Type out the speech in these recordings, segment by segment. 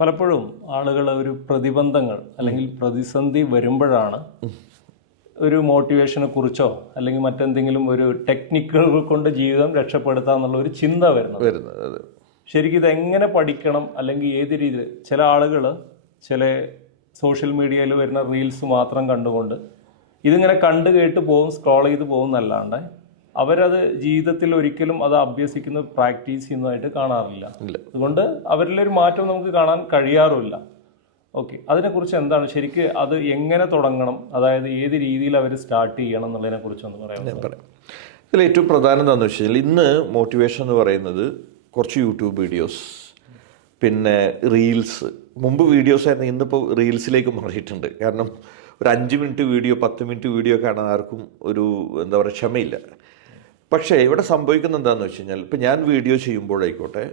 പലപ്പോഴും ആളുകൾ ഒരു പ്രതിബന്ധങ്ങൾ അല്ലെങ്കിൽ പ്രതിസന്ധി വരുമ്പോഴാണ് ഒരു മോട്ടിവേഷനെ കുറിച്ചോ അല്ലെങ്കിൽ മറ്റെന്തെങ്കിലും ഒരു ടെക്നിക്കുകൾ കൊണ്ട് ജീവിതം രക്ഷപ്പെടുത്താം എന്നുള്ള ഒരു ചിന്ത വരുന്നത്. വരുന്നത് ശരിക്കും ഇത് എങ്ങനെ പഠിക്കണം അല്ലെങ്കിൽ ഏത് രീതിയിൽ? ചില ആളുകൾ ചില സോഷ്യൽ മീഡിയയിൽ വരുന്ന റീൽസ് മാത്രം കണ്ടുകൊണ്ട് ഇതിങ്ങനെ കണ്ടു കേട്ട് പോകും സ്ക്രോൾ ചെയ്ത് പോകുന്നല്ലാണ്ട് അവരത് ജീവിതത്തിൽ ഒരിക്കലും അത് അഭ്യസിക്കുന്ന പ്രാക്ടീസ് ചെയ്യുന്നതായിട്ട് കാണാറില്ല. അതുകൊണ്ട് അവരിലൊരു മാറ്റം നമുക്ക് കാണാൻ കഴിയാറുമില്ല. ഓക്കെ. അതിനെക്കുറിച്ച് എന്താണ്? ശരിക്ക് അത് എങ്ങനെ തുടങ്ങണം? അതായത് ഏത് രീതിയിൽ അവർ സ്റ്റാർട്ട് ചെയ്യണം എന്നുള്ളതിനെ കുറിച്ച് ഒന്ന് പറയാം. ഇതിൽ ഏറ്റവും പ്രധാനം എന്താണെന്ന് വെച്ച് കഴിഞ്ഞാൽ ഇന്ന് മോട്ടിവേഷൻ എന്ന് പറയുന്നത് കുറച്ച് യൂട്യൂബ് വീഡിയോസ് പിന്നെ റീൽസ്. മുമ്പ് വീഡിയോസ് ആയിരുന്നു ഇന്നിപ്പോൾ റീൽസിലേക്ക് മാറിയിട്ടുണ്ട്. കാരണം ഒരു അഞ്ച് മിനിറ്റ് വീഡിയോ പത്ത് മിനിറ്റ് വീഡിയോ കാണാൻ ആർക്കും ഒരു എന്താ പറയുക ക്ഷമയില്ല. പക്ഷേ ഇവിടെ സംഭവിക്കുന്നത് എന്താണെന്ന് വെച്ച് കഴിഞ്ഞാൽ ഇപ്പം ഞാൻ വീഡിയോ ചെയ്യുമ്പോഴായിക്കോട്ടെ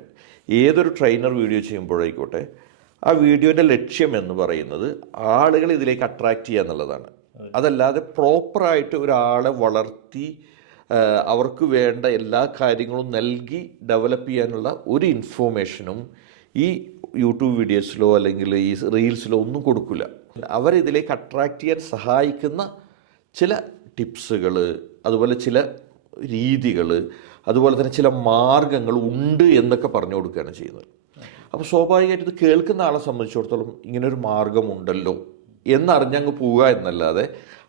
ഏതൊരു ട്രെയിനർ വീഡിയോ ചെയ്യുമ്പോഴായിക്കോട്ടെ ആ വീഡിയോന്റെ ലക്ഷ്യം എന്ന് പറയുന്നത് ആളുകൾ ഇതിലേക്ക് അട്രാക്റ്റ് ചെയ്യുക എന്നുള്ളതാണ്. അതല്ലാതെ പ്രോപ്പറായിട്ട് ഒരാളെ വളർത്തി അവർക്ക് വേണ്ട എല്ലാ കാര്യങ്ങളും നൽകി ഡെവലപ്പ് ചെയ്യാനുള്ള ഒരു ഇൻഫോർമേഷനും ഈ യൂട്യൂബ് വീഡിയോസിലോ അല്ലെങ്കിൽ ഈ റീൽസിലോ ഒന്നും കൊടുക്കില്ല. അവരിതിലേക്ക് അട്രാക്റ്റ് ചെയ്യാൻ സഹായിക്കുന്ന ചില ടിപ്സുകൾ അതുപോലെ ചില രീതികൾ അതുപോലെ തന്നെ ചില മാർഗങ്ങൾ ഉണ്ട് എന്നൊക്കെ പറഞ്ഞു കൊടുക്കുകയാണ് ചെയ്യുന്നത്. അപ്പോൾ സ്വാഭാവികമായിട്ട് ഇത് കേൾക്കുന്ന ആളെ സംബന്ധിച്ചിടത്തോളം ഇങ്ങനൊരു മാർഗമുണ്ടല്ലോ എന്നറിഞ്ഞങ്ങ് പോവുക എന്നല്ലാതെ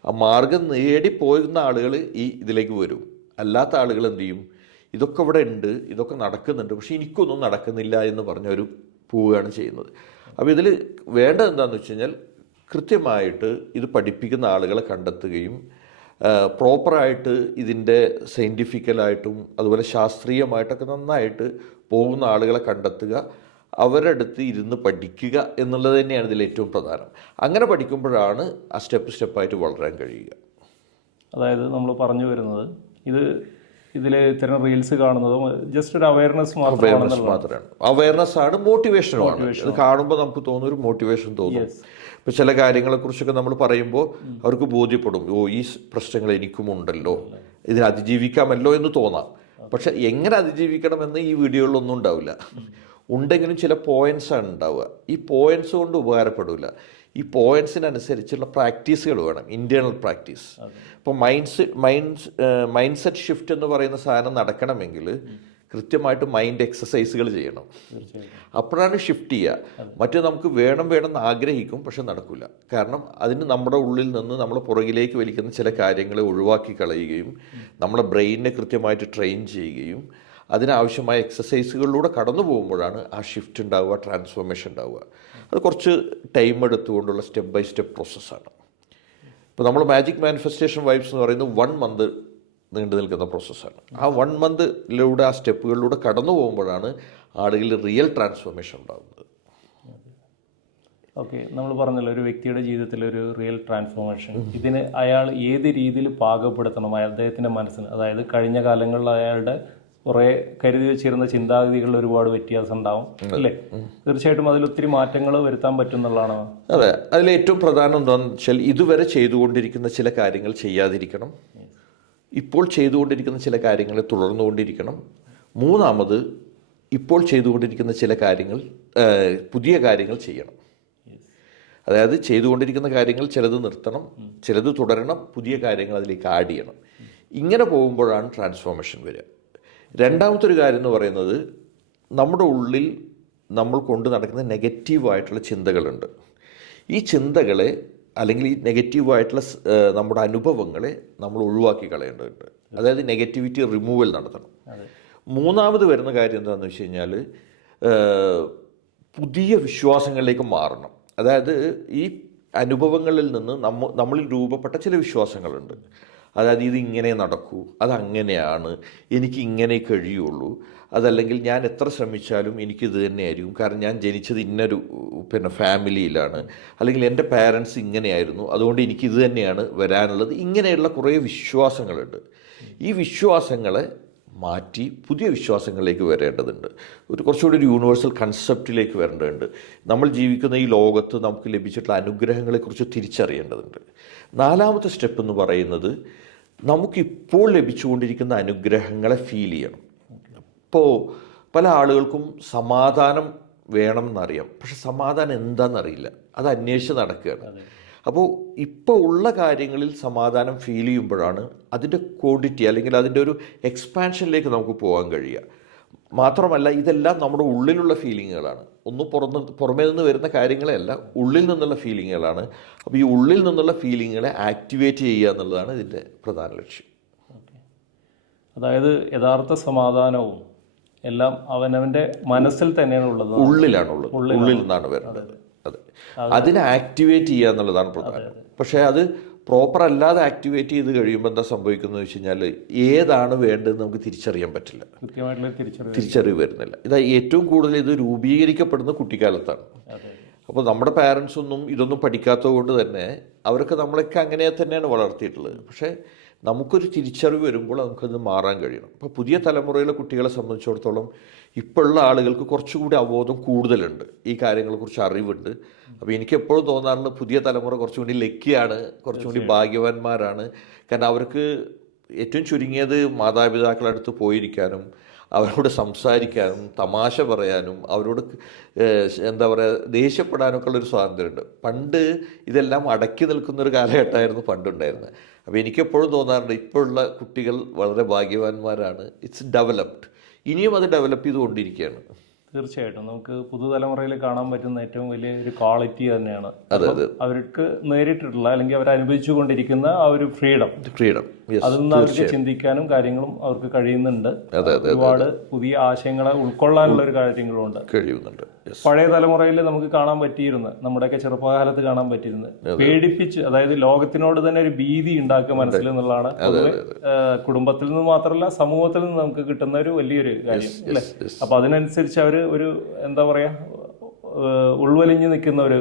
ആ മാർഗം നേടി പോകുന്ന ആളുകൾ ഈ ഇതിലേക്ക് വരും. അല്ലാത്ത ആളുകൾ എന്ത് ചെയ്യും? ഇതൊക്കെ ഇവിടെ ഉണ്ട് ഇതൊക്കെ നടക്കുന്നുണ്ട് പക്ഷേ എനിക്കൊന്നും നടക്കുന്നില്ല എന്ന് പറഞ്ഞവർ പോവുകയാണ് ചെയ്യുന്നത്. അപ്പോൾ ഇതിൽ വേണ്ടത് എന്താണെന്ന് വെച്ച് കഴിഞ്ഞാൽ കൃത്യമായിട്ട് ഇത് പഠിപ്പിക്കുന്ന ആളുകളെ കണ്ടെത്തുകയും പ്രോപ്പറായിട്ട് ഇതിന്റെ സയന്റിഫിക്കലായിട്ടും അതുപോലെ ശാസ്ത്രീയമായിട്ടൊക്കെ നന്നായിട്ട് പോകുന്ന ആളുകളെ കണ്ടെത്തുക അവരുടെ അടുത്ത് ഇരുന്ന് പഠിക്കുക എന്നുള്ളത് തന്നെയാണ് ഇതിൽ ഏറ്റവും പ്രധാനം. അങ്ങനെ പഠിക്കുമ്പോഴാണ് ആ സ്റ്റെപ്പ് സ്റ്റെപ്പായിട്ട് വളരാൻ കഴിയുക. അതായത് നമ്മൾ പറഞ്ഞു വരുന്നത് ഇത് ഇതിൽ ഇത്തരം റീൽസ് കാണുന്നതും ജസ്റ്റ് ഒരു അവയർനെസ് അവയർനെസ് മാത്രമാണ്. അവയർനെസ് ആണ് മോട്ടിവേഷനുമാണ് ഇത് കാണുമ്പോൾ നമുക്ക് തോന്നും ഒരു മോട്ടിവേഷൻ തോന്നും ഇപ്പം ചില കാര്യങ്ങളെക്കുറിച്ചൊക്കെ നമ്മൾ പറയുമ്പോൾ അവർക്ക് ബോധ്യപ്പെടും. ഓ ഈ പ്രശ്നങ്ങൾ എനിക്കും ഉണ്ടല്ലോ ഇതിനെ അതിജീവിക്കാമല്ലോ എന്ന് തോന്നാം. പക്ഷെ എങ്ങനെ അതിജീവിക്കണമെന്ന് ഈ വീഡിയോകളിലൊന്നും ഉണ്ടാവില്ല. ഉണ്ടെങ്കിലും ചില പോയിന്റ്സ് ആണ് ഉണ്ടാവുക. ഈ പോയിൻസ് കൊണ്ട് ഉപകാരപ്പെടില്ല ഈ പോയിൻസിനനുസരിച്ചുള്ള പ്രാക്ടീസുകൾ വേണം ഇന്റേണൽ പ്രാക്ടീസ് ഇപ്പോൾ minds mind mind set shift എന്ന് പറയുന്ന സാധനം നടക്കണമെങ്കിൽ കൃത്യമായിട്ട് മൈൻഡ് എക്സസൈസുകൾ ചെയ്യണം. അപ്പോഴാണ് ഷിഫ്റ്റ് ചെയ്യുക. മറ്റേ നമുക്ക് വേണം വേണം എന്ന് ആഗ്രഹിക്കും പക്ഷെ നടക്കില്ല കാരണം അതിന് നമ്മുടെ ഉള്ളിൽ നിന്ന് നമ്മൾ പുറകിലേക്ക് വലിക്കുന്ന ചില കാര്യങ്ങളെ ഒഴിവാക്കി കളയുകയും നമ്മുടെ ബ്രെയിനിനെ കൃത്യമായിട്ട് ട്രെയിൻ ചെയ്യുകയും അതിനാവശ്യമായ എക്സസൈസുകളിലൂടെ കടന്നു പോകുമ്പോഴാണ് ആ ഷിഫ്റ്റ് ഉണ്ടാവുക ട്രാൻസ്ഫോർമേഷൻ ഉണ്ടാവുക. അത് കുറച്ച് ടൈം എടുത്തുകൊണ്ടുള്ള സ്റ്റെപ്പ് ബൈ സ്റ്റെപ്പ് പ്രോസസ്സാണ് ഇപ്പോൾ നമ്മൾ മാജിക് മാനിഫെസ്റ്റേഷൻ വൈബ്സ് എന്ന് പറയുന്നത് വൺ മന്ത് നീണ്ടു നിൽക്കുന്ന പ്രോസസ്സാണ് ആ വൺ മന്തിലൂടെ ആ സ്റ്റെപ്പുകളിലൂടെ കടന്നു പോകുമ്പോഴാണ് ആളുകളിൽ റിയൽ ട്രാൻസ്ഫോർമേഷൻ ഉണ്ടാകുന്നത് ഓക്കെ നമ്മൾ പറഞ്ഞല്ലോ ഒരു വ്യക്തിയുടെ ജീവിതത്തിൽ ഒരു റിയൽ ട്രാൻസ്ഫോർമേഷൻ ഇതിന് അയാൾ ഏത് രീതിയിൽ പാകപ്പെടുത്തണം? അദ്ദേഹത്തിന്റെ മനസ്സിന്. അതായത് കഴിഞ്ഞ കാലങ്ങളിൽ അയാളുടെ കുറെ കരുതി വെച്ചിരുന്ന ചിന്താഗതികളിൽ ഒരുപാട് വ്യത്യാസം ഉണ്ടാവും അല്ലേ? തീർച്ചയായിട്ടും അതിൽ ഒത്തിരി മാറ്റങ്ങൾ വരുത്താൻ പറ്റും എന്നുള്ളതാണ് അതെ. അതിൽ ഏറ്റവും പ്രധാനം എന്താണെന്ന് വെച്ചാൽ ഇതുവരെ ചെയ്തുകൊണ്ടിരിക്കുന്ന ചില കാര്യങ്ങൾ ചെയ്യാതിരിക്കണം. ഇപ്പോൾ ചെയ്തുകൊണ്ടിരിക്കുന്ന ചില കാര്യങ്ങൾ തുടർന്നുകൊണ്ടിരിക്കണം. മൂന്നാമത് ഇപ്പോൾ ചെയ്തുകൊണ്ടിരിക്കുന്ന ചില കാര്യങ്ങൾ പുതിയ കാര്യങ്ങൾ ചെയ്യണം. അതായത് ചെയ്തുകൊണ്ടിരിക്കുന്ന കാര്യങ്ങൾ ചിലത് നിർത്തണം ചിലത് തുടരണം പുതിയ കാര്യങ്ങൾ അതിലേക്ക് ആഡ് ചെയ്യണം. ഇങ്ങനെ പോകുമ്പോഴാണ് ട്രാൻസ്ഫോർമേഷൻ വരിക. രണ്ടാമത്തെ ഒരു കാര്യം എന്ന് പറയുന്നത് നമ്മുടെ ഉള്ളിൽ നമ്മൾ കൊണ്ട് നടക്കുന്ന നെഗറ്റീവായിട്ടുള്ള ചിന്തകളുണ്ട്. ഈ ചിന്തകളെ അല്ലെങ്കിൽ ഈ നെഗറ്റീവായിട്ടുള്ള നമ്മുടെ അനുഭവങ്ങളെ നമ്മൾ ഒഴിവാക്കി കളയേണ്ടതുണ്ട്. അതായത് നെഗറ്റിവിറ്റി റിമൂവൽ നടത്തണം. മൂന്നാമത് വരുന്ന കാര്യം എന്താണെന്ന് വെച്ച് കഴിഞ്ഞാൽ പുതിയ വിശ്വാസങ്ങളിലേക്ക് മാറണം. അതായത് ഈ അനുഭവങ്ങളിൽ നിന്ന് നമ്മ നമ്മളിൽ രൂപപ്പെട്ട ചില വിശ്വാസങ്ങളുണ്ട്. അതായത് ഇതിങ്ങനെ നടക്കൂ അതങ്ങനെയാണ് എനിക്ക് ഇങ്ങനെ കഴിയുള്ളൂ. അതല്ലെങ്കിൽ ഞാൻ എത്ര ശ്രമിച്ചാലും എനിക്കിത് തന്നെയായിരിക്കും. കാരണം ഞാൻ ജനിച്ചത് ഇന്നൊരു പിന്നെ ഫാമിലിയിലാണ്. അല്ലെങ്കിൽ എന്റെ പാരൻസ് ഇങ്ങനെയായിരുന്നു. അതുകൊണ്ട് എനിക്കിത് തന്നെയാണ് വരാനുള്ളത്. ഇങ്ങനെയുള്ള കുറേ വിശ്വാസങ്ങളുണ്ട്. ഈ വിശ്വാസങ്ങളെ മാറ്റി പുതിയ വിശ്വാസങ്ങളിലേക്ക് വരേണ്ടതുണ്ട്. ഒരു കുറച്ചുകൂടി ഒരു യൂണിവേഴ്സൽ കൺസെപ്റ്റിലേക്ക് വരേണ്ടതുണ്ട്. നമ്മൾ ജീവിക്കുന്ന ഈ ലോകത്ത് നമുക്ക് ലഭിച്ചിട്ടുള്ള അനുഗ്രഹങ്ങളെക്കുറിച്ച് തിരിച്ചറിയേണ്ടതുണ്ട്. നാലാമത്തെ സ്റ്റെപ്പ് എന്ന് പറയുന്നത് നമുക്കിപ്പോൾ ലഭിച്ചുകൊണ്ടിരിക്കുന്ന അനുഗ്രഹങ്ങളെ ഫീൽ ചെയ്യണം. ഇപ്പോൾ പല ആളുകൾക്കും സമാധാനം വേണം എന്നറിയാം. പക്ഷെ സമാധാനം എന്താണെന്നറിയില്ല. അത് അന്വേഷിച്ച് നടക്കുകയാണ്. അപ്പോൾ ഇപ്പോൾ ഉള്ള കാര്യങ്ങളിൽ സമാധാനം ഫീൽ ചെയ്യുമ്പോഴാണ് അതിന്റെ ക്വാണ്ടിറ്റി അല്ലെങ്കിൽ അതിന്റെ ഒരു എക്സ്പാൻഷനിലേക്ക് നമുക്ക് പോകാൻ കഴിയുക. മാത്രമല്ല ഇതെല്ലാം നമ്മുടെ ഉള്ളിലുള്ള ഫീലിങ്ങുകളാണ് ഒന്ന് പുറന്ന് പുറമേ നിന്ന് വരുന്ന കാര്യങ്ങളെയല്ല ഉള്ളിൽ നിന്നുള്ള ഫീലിങ്ങുകളാണ് അപ്പോൾ ഈ ഉള്ളിൽ നിന്നുള്ള ഫീലിങ്ങുകളെ ആക്ടിവേറ്റ് ചെയ്യുക എന്നുള്ളതാണ് ഇതിന്റെ പ്രധാന ലക്ഷ്യം. അതായത് യഥാർത്ഥ സമാധാനവും എല്ലാം അവനവന്റെ മനസ്സിൽ തന്നെയാണ് ഉള്ളത്. ഉള്ളിലാണുള്ളത്. ഉള്ളിൽ നിന്നാണ് വരുന്നത്. അതെ. അതിനെ ആക്ടിവേറ്റ് ചെയ്യുക എന്നുള്ളതാണ് പ്രധാനം. പക്ഷേ അത് പ്രോപ്പർ അല്ലാതെ ആക്ടിവേറ്റ് ചെയ്ത് കഴിയുമ്പോൾ എന്താ സംഭവിക്കുന്നത് വെച്ച് കഴിഞ്ഞാൽ ഏതാണ് വേണ്ടതെന്ന് നമുക്ക് തിരിച്ചറിയാൻ പറ്റില്ല. തിരിച്ചറിവ് വരുന്നില്ല. ഇതാ ഏറ്റവും കൂടുതൽ ഇത് രൂപീകരിക്കപ്പെടുന്ന കുട്ടിക്കാലത്താണ്. അപ്പോൾ നമ്മുടെ പാരൻസ് ഒന്നും ഇതൊന്നും പഠിക്കാത്തത് കൊണ്ട് തന്നെ അവർക്ക് നമ്മളൊക്കെ അങ്ങനെ തന്നെയാണ് വളർത്തിയിട്ടുള്ളത്. പക്ഷേ നമുക്കൊരു തിരിച്ചറിവ് വരുമ്പോൾ നമുക്കത് മാറാൻ കഴിയണം. അപ്പോൾ പുതിയ തലമുറയിലെ കുട്ടികളെ സംബന്ധിച്ചിടത്തോളം ഇപ്പോഴുള്ള ആളുകൾക്ക് കുറച്ചുകൂടി അവബോധം കൂടുതലുണ്ട്. ഈ കാര്യങ്ങളെക്കുറിച്ച് അറിവുണ്ട്. അപ്പോൾ എനിക്ക് എപ്പോഴും തോന്നാറുണ്ട് പുതിയ തലമുറ കുറച്ചുകൂടി ലക്കിയാണ് കുറച്ചുകൂടി ഭാഗ്യവാന്മാരാണ്. കാരണം അവർക്ക് ഏറ്റവും ചുരുങ്ങിയത് മാതാപിതാക്കളുടെ അടുത്ത് പോയിരിക്കാനും അവരോട് സംസാരിക്കാനും തമാശ പറയാനും അവരോട് എന്താ പറയുക ദേഷ്യപ്പെടാനൊക്കെ ഉള്ളൊരു സ്വാതന്ത്ര്യമുണ്ട്. പണ്ട് ഇതെല്ലാം അടക്കി നിൽക്കുന്നൊരു കാലഘട്ടമായിരുന്നു പണ്ടുണ്ടായിരുന്നത്. അപ്പോൾ എനിക്കെപ്പോഴും തോന്നാറുണ്ട് ഇപ്പോഴുള്ള കുട്ടികൾ വളരെ ഭാഗ്യവാന്മാരാണ്. ഇറ്റ്സ് ഡെവലപ്ഡ് ഇനിയും അത് ഡെവലപ്പ് ചെയ്തുകൊണ്ടിരിക്കുകയാണ്. തീർച്ചയായിട്ടും. നമുക്ക് പുതുതലമുറയിൽ കാണാൻ പറ്റുന്ന ഏറ്റവും വലിയ ഒരു ക്വാളിറ്റി തന്നെയാണ് അവർക്ക് നേരിട്ടിട്ടുള്ള അല്ലെങ്കിൽ അവർ അനുഭവിച്ചുകൊണ്ടിരിക്കുന്ന ആ ഒരു ഫ്രീഡം ഫ്രീഡം നിന്ന് അവർക്ക് ചിന്തിക്കാനും കാര്യങ്ങളും അവർക്ക് കഴിയുന്നുണ്ട്. ഒരുപാട് പുതിയ ആശയങ്ങളെ ഉൾക്കൊള്ളാനുള്ള ഒരു കാര്യങ്ങളുണ്ട്. കഴിയുന്നുണ്ട്. പഴയ തലമുറയിൽ നമുക്ക് കാണാൻ പറ്റിയിരുന്നത് നമ്മുടെയൊക്കെ ചെറുപ്പകാലത്ത് കാണാൻ പറ്റിയിരുന്നത് പേടിപ്പിച്ച് അതായത് ലോകത്തിനോട് തന്നെ ഒരു ഭീതി ഉണ്ടാക്കുക മനസ്സിൽ എന്നുള്ളതാണ് കുടുംബത്തിൽ നിന്ന് മാത്രമല്ല സമൂഹത്തിൽ നിന്ന് നമുക്ക് കിട്ടുന്ന ഒരു വലിയൊരു കാര്യം അല്ലേ? അപ്പൊ അതിനനുസരിച്ച് അവർ ഒരു എന്താ പറയാ ഉൾവലിഞ്ഞു നിൽക്കുന്ന ഒരു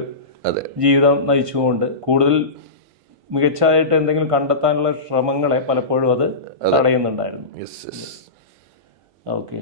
ജീവിതം നയിച്ചുകൊണ്ട് കൂടുതൽ മികച്ചതായിട്ട് എന്തെങ്കിലും കണ്ടെത്താനുള്ള ശ്രമങ്ങളെ പലപ്പോഴും അത് തടയുന്നുണ്ടായിരുന്നു. ഓക്കെ